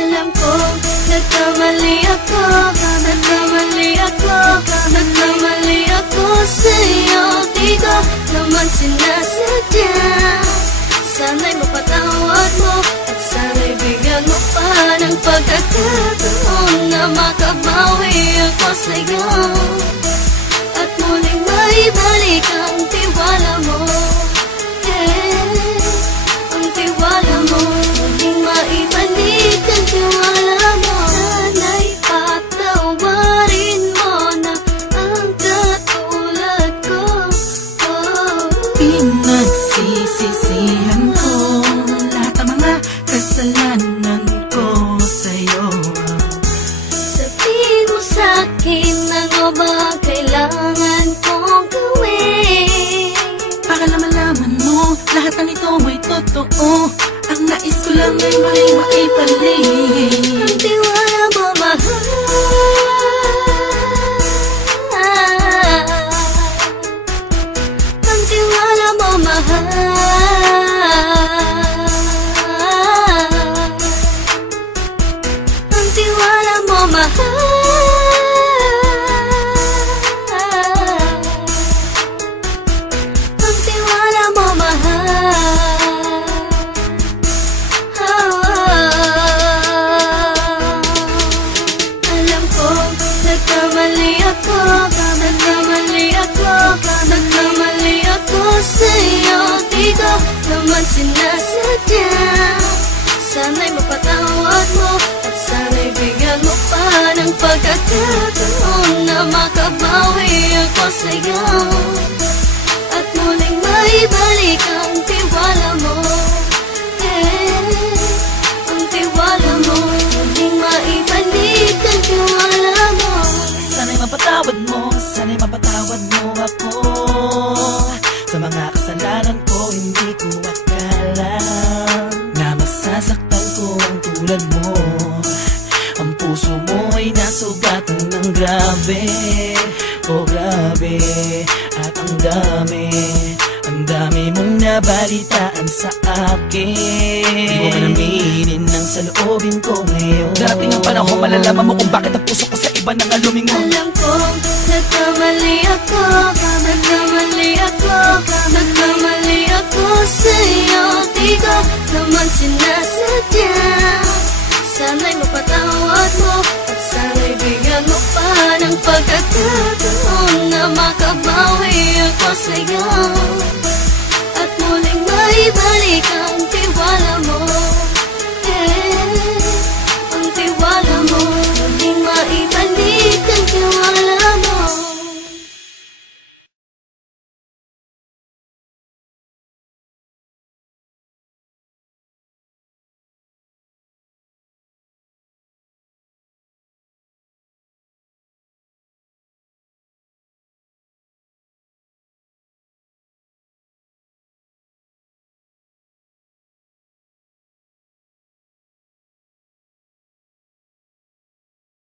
Alam ko, nagkamali ako, nagkamali ako, nagkamali ako sa'yo. Di ko naman sinasadya. Sana'y mapatawad mo at sana'y bigyan mo pa ng pagkakataon na makabawi ako sa'yo at muling maibalik ang tiwala mo. Ang tiwala mo, muling maibalik ang tiwala mo. Sana'y patawarin mo na ang katulad ko. Pinagsisisihan ko lahat ng mga kasalanan ko sa'yo. Sabihin mo sa'kin ano ba kailangan kong gawin para malaman mo lahat ng ito ay totoo. Ang nais ko lang ay maibalik ang tiwala mo, mahal. Ang tiwala mo, mahal. Ang tiwala mo, mahal. Ang tiwala mo, mahal. Alam ko, nagkamali ako, nagkamali ako, nagkamali ako sa'yo. Di ko naman sinasadya. Sana'y mapatawad mo at sana'y bigyan mo pa ng pagkakataon na makabawi ako sa'yo at muling maibalik ang tiwala mo. Ang tiwala mo, muling maibalik ang tiwala mo. Sana'y mapatawad mo, sana'y mapatawad mo ako sa mga kasalanan ko. Hindi ko akala na masasaktan ko ang tulad mo. Ang puso mo ay nasugatan ng grabe, oh grabe. At ang dami mong nabalitaan sa akin. Di mo man aminin ang saloobin ko ngayon. Darating ang panahon, malalaman mo kung bakit ang puso ko sa iba nang lumingon. Alam ko, nagkamali ako, nagkamali ako, nagkamali ako sa'yo. Di ko naman sinasadya. Sana'y mapatawad mo at sana'y bigyan mo pa ng pagkakataon na makabawi ako sa'yo